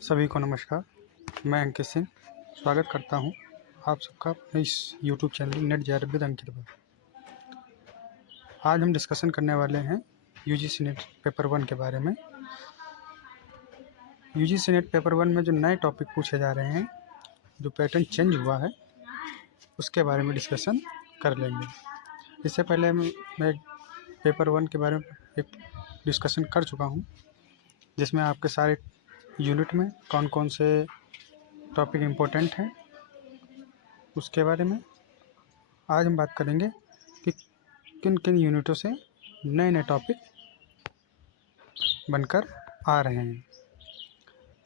सभी को नमस्कार। मैं अंकित सिंह स्वागत करता हूं आप सबका अपने इस YouTube channel NET J with Ankit पर। आज हम डिस्कशन करने वाले हैं यूजीसी नेट पेपर 1 के बारे में। यूजीसी नेट पेपर 1 में जो नए टॉपिक पूछे जा रहे हैं, जो पैटर्न चेंज हुआ है, उसके बारे में डिस्कशन कर लेंगे। इससे पहले मैं पेपर 1 के बारे में एक डिस्कशन कर चुका हूं, जिसमें आपके सारे यूनिट में कौन कौन से टॉपिक इम्पोर्टेंट हैं उसके बारे में। आज हम बात करेंगे कि किन किन यूनिटों से नए नए टॉपिक बनकर आ रहे हैं।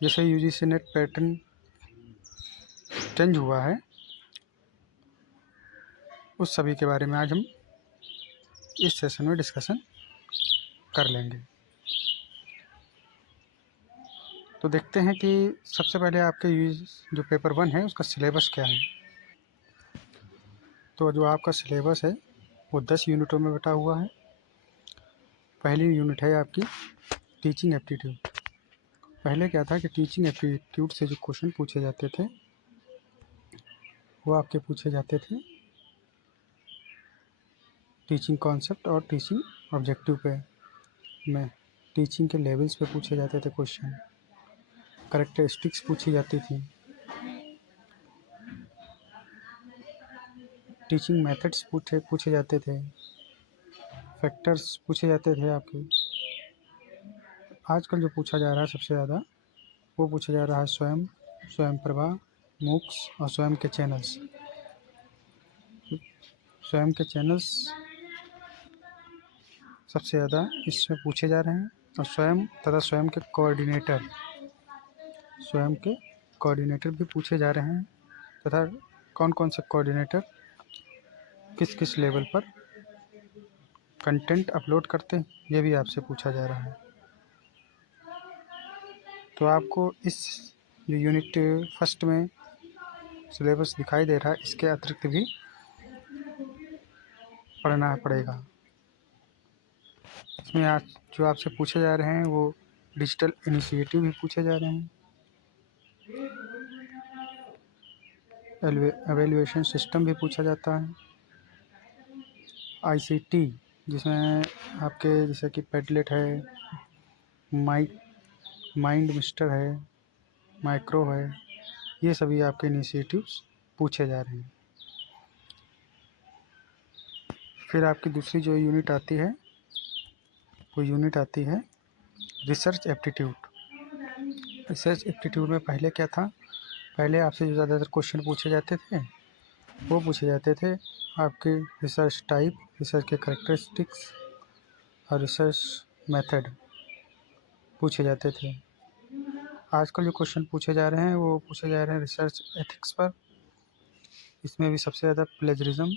जैसे यूजीसी नेट पैटर्न चेंज हुआ है, उस सभी के बारे में आज हम इस सेशन में डिस्कशन कर लेंगे। तो देखते हैं कि सबसे पहले आपके जो पेपर 1 है उसका सिलेबस क्या है। तो जो आपका सिलेबस है वो 10 यूनिटों में बटा हुआ है। पहली यूनिट है आपकी टीचिंग एप्टीट्यूड। पहले क्या था कि टीचिंग एप्टीट्यूड से जो क्वेश्चन पूछे जाते थे वो आपके पूछे जाते थे टीचिंग कॉन्सेप्ट और टीचिंग ऑब्जेक्टिव पे में। टीचिंग के लेवल्स पे पूछे जाते थे क्वेश्चन, कैरेक्टरिस्टिक्स पूछी जाती थी, टीचिंग मेथड्स पूछे जाते थे, फैक्टर्स पूछे जाते थे आपके। आजकल जो पूछा जा रहा है सबसे ज़्यादा वो पूछा जा रहा है स्वयं प्रभा, मूक्स और स्वयं के चैनल्स। स्वयं के चैनल्स सबसे ज़्यादा इसमें पूछे जा रहे हैं, और स्वयं तथा स्वयं के कोऑर्डिनेटर भी पूछे जा रहे हैं, तथा कौन कौन से कोऑर्डिनेटर किस किस लेवल पर कंटेंट अपलोड करते हैं ये भी आपसे पूछा जा रहा है। तो आपको इस जो यूनिट फर्स्ट में सिलेबस दिखाई दे रहा है, इसके अतिरिक्त भी पढ़ना पड़ेगा। इसमें आज जो आपसे पूछे जा रहे हैं वो डिजिटल इनिशिएटिव भी पूछे जा रहे हैं, एवेल्युएशन सिस्टम भी पूछा जाता है, आईसीटी जिसमें आपके जैसे कि पेडलेट है, माइंड मिस्टर है, माइक्रो है, ये सभी आपके इनिशिएटिव्स पूछे जा रहे हैं। फिर आपकी दूसरी जो यूनिट आती है वो यूनिट आती है रिसर्च एप्टीट्यूड। रिसर्च एप्टीट्यूड में पहले क्या था, पहले आपसे जो ज़्यादातर क्वेश्चन पूछे जाते थे वो पूछे जाते थे आपके रिसर्च टाइप, रिसर्च के कैरेक्टरिस्टिक्स और रिसर्च मेथड पूछे जाते थे। आजकल जो क्वेश्चन पूछे जा रहे हैं वो पूछे जा रहे हैं रिसर्च एथिक्स पर। इसमें भी सबसे ज़्यादा प्लेजरिज्म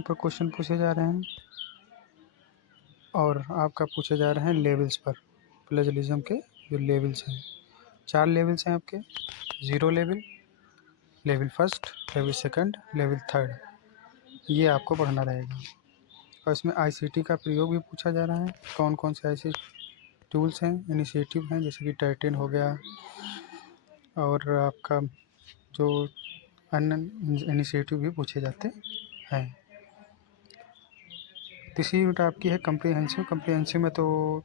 पर क्वेश्चन पूछे जा रहे हैं, और आपका पूछे जा रहे हैं लेवल्स पर। प्लेजरिज्म के जो लेवल्स हैं, 4 लेवल्स हैं आपके: 0 level, level first, level second, level third. ये आपको पढ़ना रहेगा। और इसमें आईसीटी का प्रयोग भी पूछा जा रहा है, कौन कौन से ऐसे टूल्स हैं, इनिशिएटिव हैं, जैसे कि टाइटन हो गया, और आपका जो अन्य इनिशिएटिव भी पूछे जाते हैं। तीसरी यूनिट आपकी है कम्प्रीहेंसिव। कम्प्रीहेंसिव में तो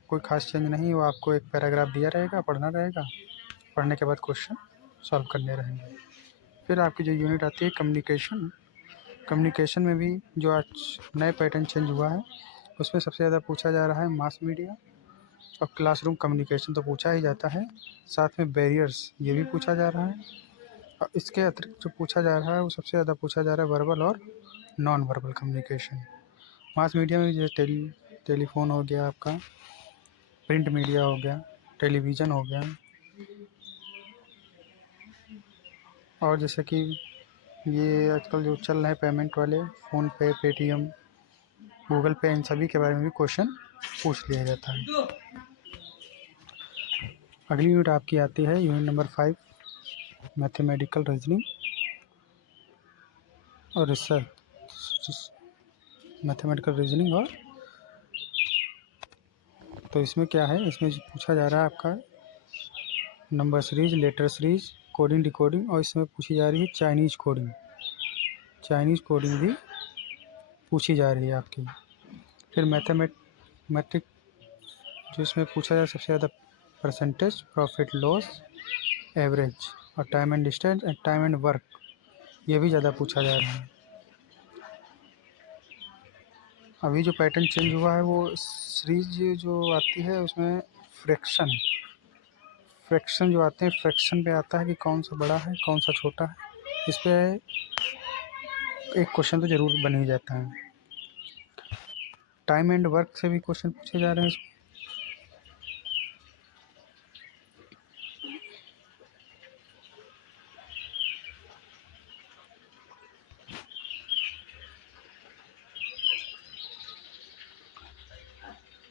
कोई खास चेंज नहीं, वो आपको एक पैराग्राफ दिया रहेगा, पढ़ना रहेगा, पढ़ने के बाद क्वेश्चन सॉल्व करने रहेंगे। फिर आपकी जो यूनिट आती है कम्युनिकेशन। कम्युनिकेशन में भी जो आज नए पैटर्न चेंज हुआ है उसमें सबसे ज़्यादा पूछा जा रहा है मास मीडिया और क्लासरूम कम्युनिकेशन तो पूछा ही जाता है, साथ में बैरियर्स ये भी पूछा जा रहा है। और इसके अतिरिक्त जो पूछा जा रहा है वो सबसे ज़्यादा पूछा जा रहा है वर्बल और non verbal communication. Mass media में जैसे टेलीफोन हो गया, आपका प्रिंट मीडिया हो गया, टेलीविज़न हो गया, और जैसे कि ये आजकल जो चल रहे हैं पेमेंट वाले, फ़ोन पे, पेटीएम, गूगल पे, इन सभी के बारे में भी क्वेश्चन पूछ लिया जाता है। अगली यूनिट आपकी आती है यूनिट नंबर 5, मैथमेटिकल रीजनिंग और रिसर्च। मैथमेटिकल रीजनिंग और तो इसमें क्या है, इसमें जो पूछा जा रहा है आपका number series, letter series, coding decoding, और इसमें पूछी जा रही है चाइनीज़ कोडिंग। चाइनीज़ कोडिंग भी पूछी जा रही है आपकी। फिर मैथमेटिक जो इसमें पूछा जाए सबसे ज़्यादा परसेंटेज, प्रॉफिट लॉस, एवरेज, और time and distance and time and work, ये भी ज़्यादा पूछा जा रहा है। अभी जो पैटर्न चेंज हुआ है वो सीरीज जो आती है उसमें फ्रैक्शन जो आते हैं, फ्रैक्शन पे आता है कि कौन सा बड़ा है कौन सा छोटा है। इस पे एक क्वेश्चन तो ज़रूर बन ही जाता है। टाइम एंड वर्क से भी क्वेश्चन पूछे जा रहे हैं इसमें।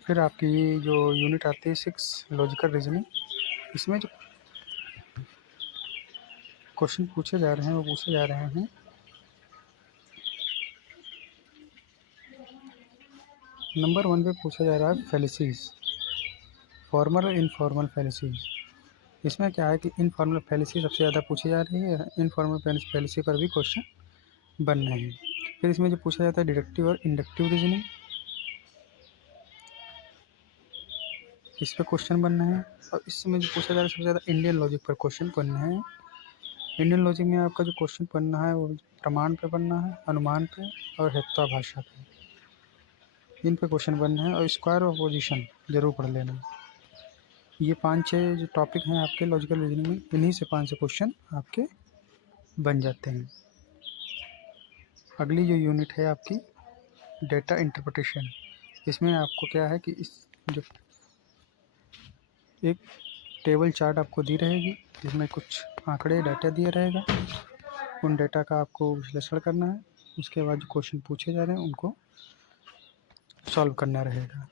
फिर आपकी जो यूनिट आती है 6 लॉजिकल रीजनिंग, इसमें जो क्वेश्चन पूछे जा रहे हैं वो पूछे जा रहे हैं नंबर 1 पे पूछा जा रहा है फैलेसीज, फॉर्मल और इनफॉर्मल फैलेसीज। इसमें क्या है कि इनफॉर्मल फैलेसी सबसे ज़्यादा पूछी जा रही है, इनफॉर्मल फैलेसी पर भी क्वेश्चन बन रहे हैं। फिर इसमें जो पूछा जाता है डिडक्टिव और इंडक्टिव रीजनिंग, इस पर क्वेश्चन बन रहे हैं। और इसमें जो पूछा जा रहा है सबसे ज़्यादा इंडियन लॉजिक पर क्वेश्चन बन रहे हैं। इंडियन लॉजिक में आपका जो क्वेश्चन बनना है वो प्रमाण पे बनना है, अनुमान पे और हेक्साभाषा पे, इन पे क्वेश्चन बनना है। और स्क्वायर ऑफ पोजीशन जरूर पढ़ लेना। ये 5-6 जो टॉपिक हैं आपके लॉजिकल रीजनिंग में, इन्हीं से 5 से क्वेश्चन आपके बन जाते हैं। अगली जो यूनिट है आपकी डेटा इंटरप्रिटेशन, इसमें आपको क्या है कि इस जो एक टेबल चार्ट आपको दी रहेगी जिसमें कुछ आंकड़े डाटा दिया रहेगा, उन डेटा का आपको विश्लेषण करना है। उसके बाद जो क्वेश्चन पूछे जा रहे हैं उनको सॉल्व करना रहेगा।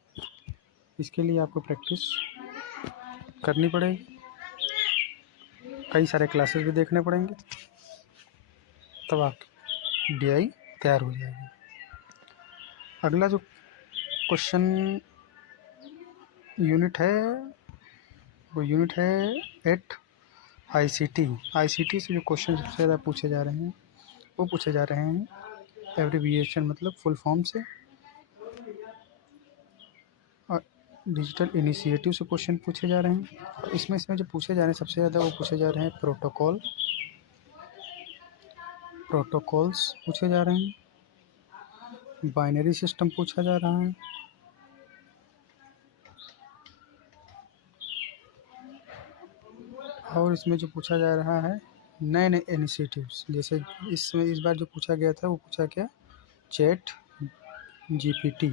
इसके लिए आपको प्रैक्टिस करनी पड़ेगी, कई सारे क्लासेस भी देखने पड़ेंगे, तब आपकी डीआई तैयार हो जाएगी। अगला जो क्वेश्चन यूनिट है वो यूनिट है 8 आईसीटी से जो क्वेश्चन सबसे ज़्यादा पूछे जा रहे हैं वो पूछे जा रहे हैं एब्रिविएशन मतलब फुल फॉर्म से, और डिजिटल इनिशिएटिव से क्वेश्चन पूछे जा रहे हैं। और इसमें जो पूछे जा रहे हैं सबसे ज़्यादा वो पूछे जा रहे हैं प्रोटोकॉल्स पूछे जा रहे हैं, बाइनरी सिस्टम पूछा जा रहा है, और इसमें जो पूछा जा रहा है नए नए इनिशिएटिव्स। जैसे इसमें इस बार जो पूछा गया था वो पूछा गया चैट जीपीटी।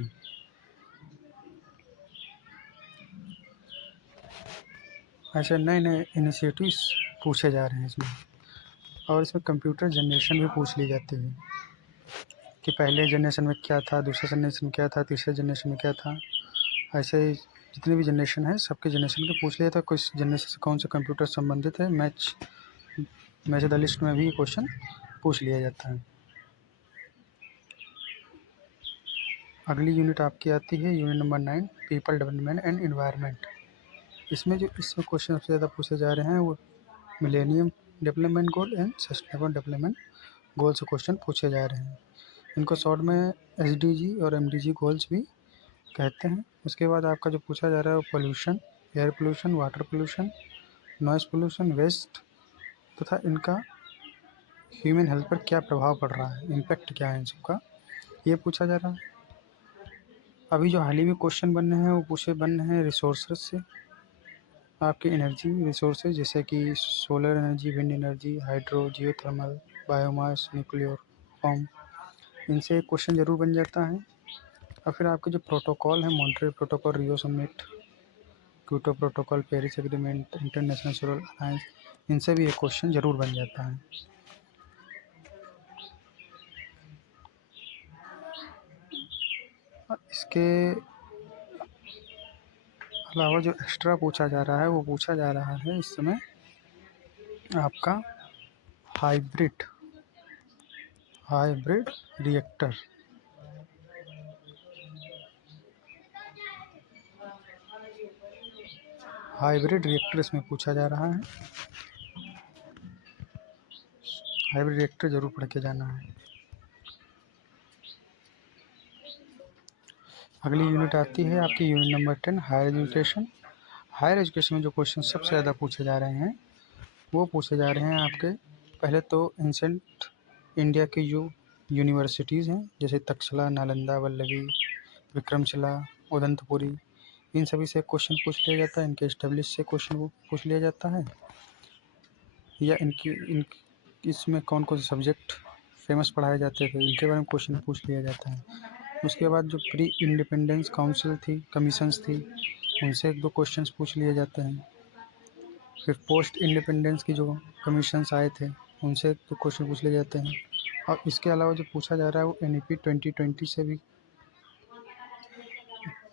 ऐसे नए नए इनिशिएटिव्स पूछे जा रहे हैं इसमें। और इसमें कंप्यूटर जनरेशन भी पूछ ली जाती है कि पहले जनरेशन में क्या था, दूसरे जनरेशन में क्या था, तीसरे जनरेशन में क्या था। ऐसे जितने भी जनरेशन है सबके जनरेशन के पूछ लिया था, किस जनरेशन से कौन सा कंप्यूटर संबंधित है, मैच द लिस्ट में भी क्वेश्चन पूछ लिया जाता है। अगली यूनिट आपकी आती है unit number 9 people development and environment. इसमें क्वेश्चन सबसे ज़्यादा पूछे जा रहे हैं वो millennium development goal and sustainable development goal से क्वेश्चन पूछे जा रहे हैं। इनको शॉर्ट में एसडीजी और एमडीजी गोल्स भी कहते हैं। उसके बाद आपका जो पूछा जा रहा है वो pollution, air pollution, water pollution, noise pollution, waste तथा इनका ह्यूमन हेल्थ पर क्या प्रभाव पड़ रहा है, इम्पैक्ट क्या है इन सबका, ये पूछा जा रहा है। अभी जो हाल ही में क्वेश्चन बन रहे हैं वो बन रहे हैं रिसोर्सेज से, आपके एनर्जी रिसोर्सेज जैसे कि solar energy, wind energy, hydro, geothermal, biomass, nuclear form, इनसे क्वेश्चन ज़रूर बन जाता है। और फिर आपके जो प्रोटोकॉल है Montreal protocol, Rio summit, Kyoto protocol, Paris agreement, international solar alliance, इनसे भी एक क्वेश्चन ज़रूर बन जाता है। इसके अलावा जो एक्स्ट्रा पूछा जा रहा है वो पूछा जा रहा है इस समय आपका हाइब्रिड रिएक्टर। हाइब्रिड रिएक्टर इसमें पूछा जा रहा है। हाइब्रिड रिएक्टर जरूर पढ़ के जाना है। अगली यूनिट आती है आपकी unit number 10 higher education. Higher education में जो क्वेश्चन सबसे ज़्यादा पूछे जा रहे हैं वो पूछे जा रहे हैं आपके, पहले तो एंशेंट इंडिया की जो यूनिवर्सिटीज़ हैं जैसे तक्षशिला, नालंदा, वल्लभी, विक्रमशिला, उदंतपुरी, इन सभी से क्वेश्चन पूछ लिया जाता है। इनके एस्टेब्लिश से क्वेश्चन पूछ लिया जाता है, या इन इसमें कौन कौन से सब्जेक्ट फेमस पढ़ाए जाते थे इनके बारे में क्वेश्चन पूछ लिया जाता है। उसके बाद जो प्री इंडिपेंडेंस काउंसिल थी, कमीशंस थी, उनसे एक दो क्वेश्चंस पूछ लिए जाते हैं। फिर पोस्ट इंडिपेंडेंस की जो कमीशंस आए थे उनसे तो क्वेश्चन पूछ लिए जाते हैं। और इसके अलावा जो पूछा जा रहा है वो NEP 2020 से भी,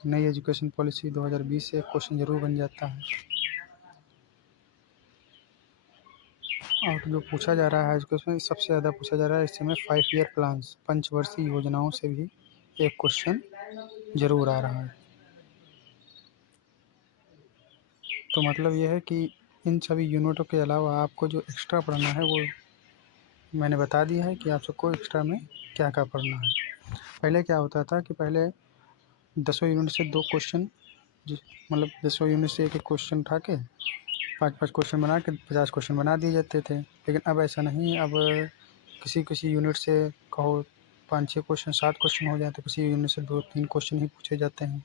नई एजुकेशन पॉलिसी 2020 से क्वेश्चन जरूर बन जाता है। और जो पूछा जा रहा है उसमें सबसे ज़्यादा पूछा जा रहा है इस समय 5 ईयर प्लान्स, पंचवर्षीय योजनाओं से भी एक क्वेश्चन जरूर आ रहा है। तो मतलब ये है कि इन सभी यूनिटों के अलावा आपको जो एक्स्ट्रा पढ़ना है वो मैंने बता दिया है कि आप सबको एक्स्ट्रा में क्या क्या पढ़ना है। पहले क्या होता था कि पहले 10 यूनिट से 2 क्वेश्चन, मतलब 10 यूनिट से एक एक क्वेश्चन उठा के 5-5 क्वेश्चन बना के 50 क्वेश्चन बना दिए जाते थे। लेकिन अब ऐसा नहीं है। अब किसी किसी यूनिट से कहो 5-6 क्वेश्चन, 7 क्वेश्चन हो जाए, तो किसी यूनिट से 2-3 क्वेश्चन ही पूछे जाते हैं।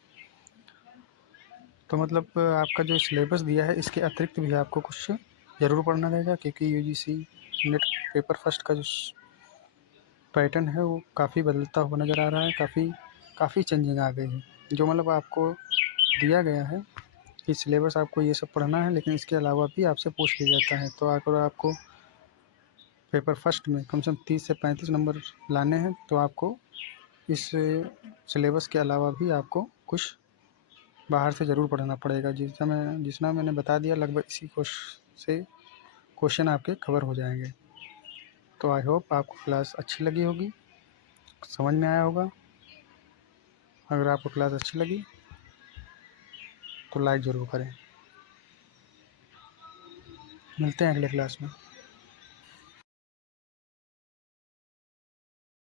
तो मतलब आपका जो सिलेबस दिया है इसके अतिरिक्त भी आपको कुछ ज़रूर पढ़ना रहेगा, क्योंकि UGC नेट पेपर फर्स्ट का जो पैटर्न है वो काफ़ी बदलता हुआ नज़र आ रहा है। काफ़ी चेंजिंग आ गई है। जो मतलब आपको दिया गया है कि सिलेबस आपको ये सब पढ़ना है, लेकिन इसके अलावा भी आपसे पूछ लिया जाता है। तो अगर आपको पेपर फर्स्ट में कम से कम 30 से 35 नंबर लाने हैं तो आपको इस सिलेबस के अलावा भी आपको कुछ बाहर से ज़रूर पढ़ना पड़ेगा। जितना मैंने बता दिया लगभग इसी से क्वेश्चन आपके कवर हो जाएंगे। तो आई होप आपको क्लास अच्छी लगी होगी, समझ में आया होगा। अगर आपको क्लास अच्छी लगी तो लाइक ज़रूर करें। मिलते हैं अगले क्लास में।